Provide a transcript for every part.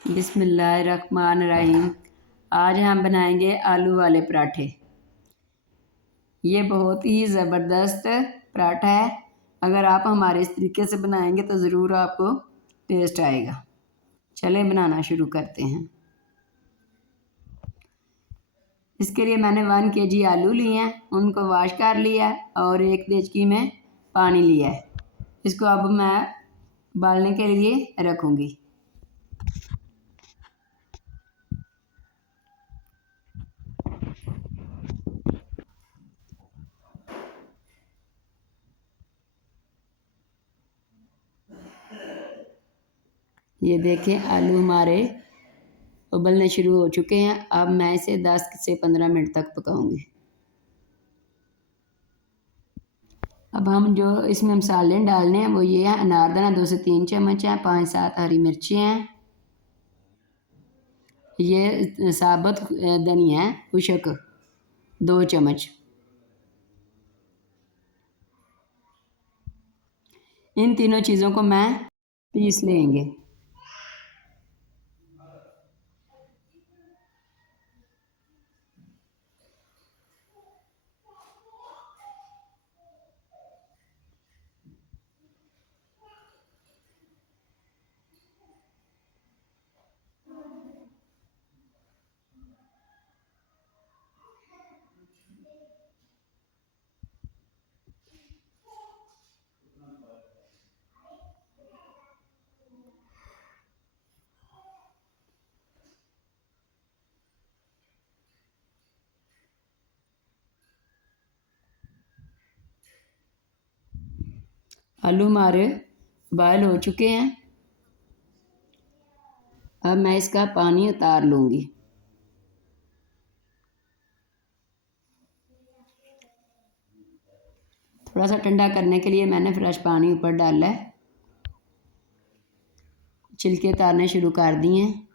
बिस्मिल्लाहिर्रहमानिर्रहीम। आज हम बनाएंगे आलू वाले पराठे। ये बहुत ही ज़बरदस्त पराठा है। अगर आप हमारे इस तरीके से बनाएंगे तो ज़रूर आपको टेस्ट आएगा। चलें बनाना शुरू करते हैं। इसके लिए मैंने 1 kg आलू लिए हैं, उनको वॉश कर लिया है और 1 देचकी में पानी लिया है। इसको अब मैं उबालने के लिए रखूँगी। ये देखें आलू हमारे उबलने शुरू हो चुके हैं। अब मैं इसे 10 से 15 मिनट तक पकाऊंगी। अब हम जो इसमें मसाले डालने हैं वो ये है, अनारदाना 2 से 3 चम्मच है, 5-7 हरी मिर्ची हैं, ये साबुत धनिया है खुशक 2 चम्मच। इन तीनों चीज़ों को मैं पीस लेंगे। आलू हमारे बॉयल हो चुके हैं। अब मैं इसका पानी उतार लूँगी। थोड़ा सा ठंडा करने के लिए मैंने फ्रेश पानी ऊपर डाला है। छिलके उतारने शुरू कर दिए हैं।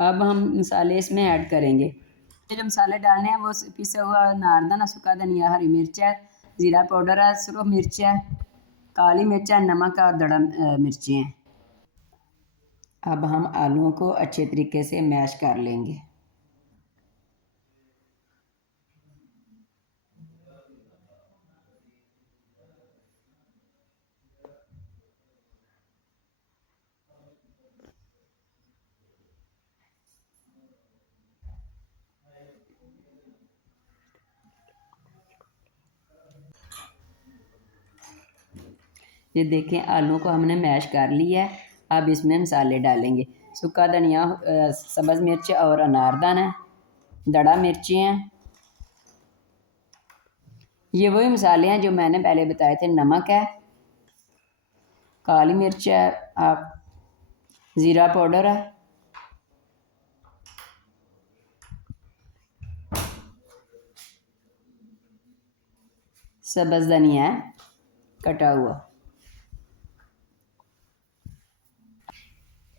अब हम मसाले इसमें ऐड करेंगे। जो मसाले डालने हैं वो पिसा हुआ अनारदाना, सूखा धनिया, हरी मिर्च है, ज़ीरा पाउडर है, सुरख मिर्च है, काली मिर्च है, नमक और दड़ा मिर्ची हैं। अब हम आलूओं को अच्छे तरीके से मैश कर लेंगे। ये देखें आलू को हमने मैश कर लिया है। अब इसमें मसाले डालेंगे। सूखा धनिया, सब्ज़ मिर्च और अनारदाना, दड़ा मिर्ची हैं। ये वही मसाले हैं जो मैंने पहले बताए थे। नमक है, काली मिर्च है, आप ज़ीरा पाउडर है, सब्ज़ धनिया है कटा हुआ।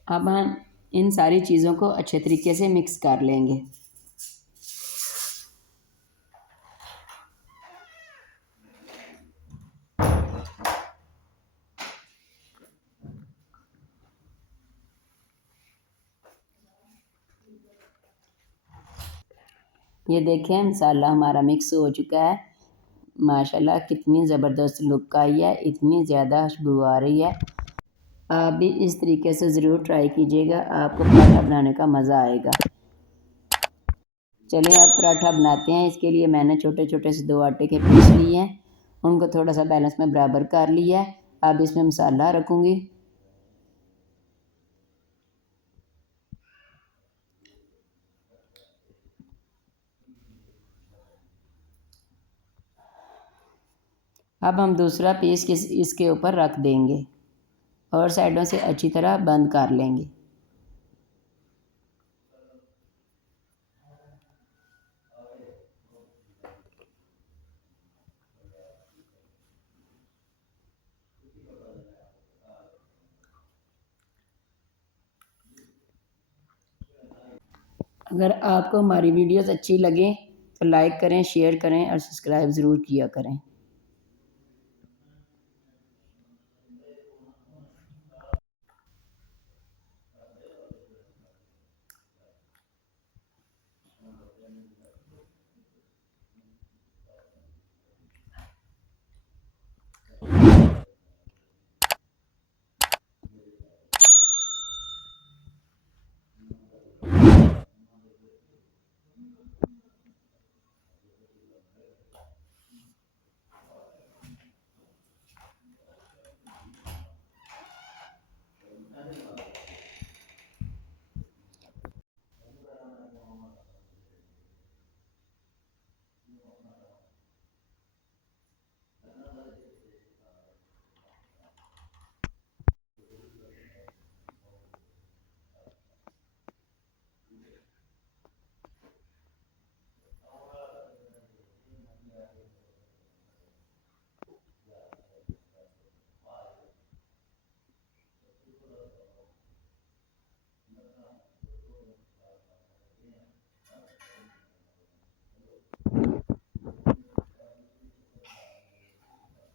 अब हम इन सारी चीज़ों को अच्छे तरीके से मिक्स कर लेंगे। ये देखें मसाला हमारा मिक्स हो चुका है। माशाल्लाह कितनी ज़बरदस्त लुक आई है, इतनी ज़्यादा खुशबू आ रही है। आप भी इस तरीके से ज़रूर ट्राई कीजिएगा, आपको पराठा बनाने का मज़ा आएगा। चलिए अब पराठा बनाते हैं। इसके लिए मैंने छोटे छोटे से 2 आटे के पीस लिए हैं, उनको थोड़ा सा बैलेंस में बराबर कर लिया है। अब इसमें मसाला रखूँगी। अब हम दूसरा पीस इसके ऊपर रख देंगे और साइडों से अच्छी तरह बंद कर लेंगे। अगर आपको हमारी वीडियोस अच्छी लगे तो लाइक करें, शेयर करें और सब्सक्राइब ज़रूर किया करें।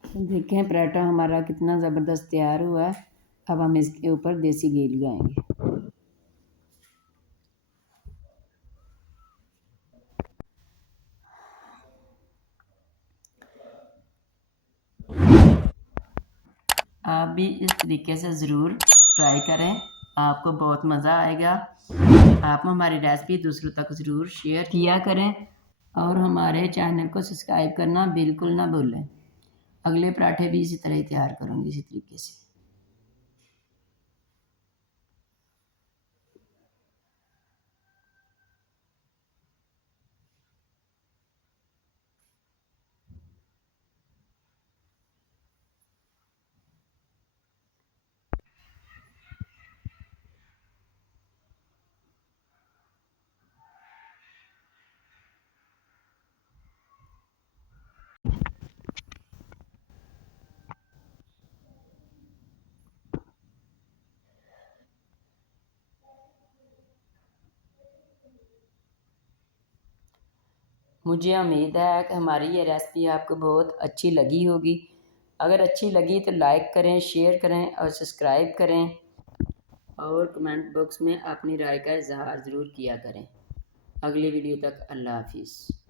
देखें पराठा हमारा कितना ज़बरदस्त तैयार हुआ है। अब हम इसके ऊपर देसी घी लगाएंगे। आप भी इस तरीके से ज़रूर ट्राई करें, आपको बहुत मज़ा आएगा। आप हमारी रेसिपी दूसरों तक ज़रूर शेयर किया करें और हमारे चैनल को सब्सक्राइब करना बिल्कुल ना भूलें। अगले पराठे भी इसी तरह ही तैयार करूँगी इसी तरीके से। मुझे उम्मीद है कि हमारी ये रेसिपी आपको बहुत अच्छी लगी होगी। अगर अच्छी लगी तो लाइक करें, शेयर करें और सब्सक्राइब करें और कमेंट बॉक्स में अपनी राय का इजहार ज़रूर किया करें। अगली वीडियो तक अल्लाह हाफिज़।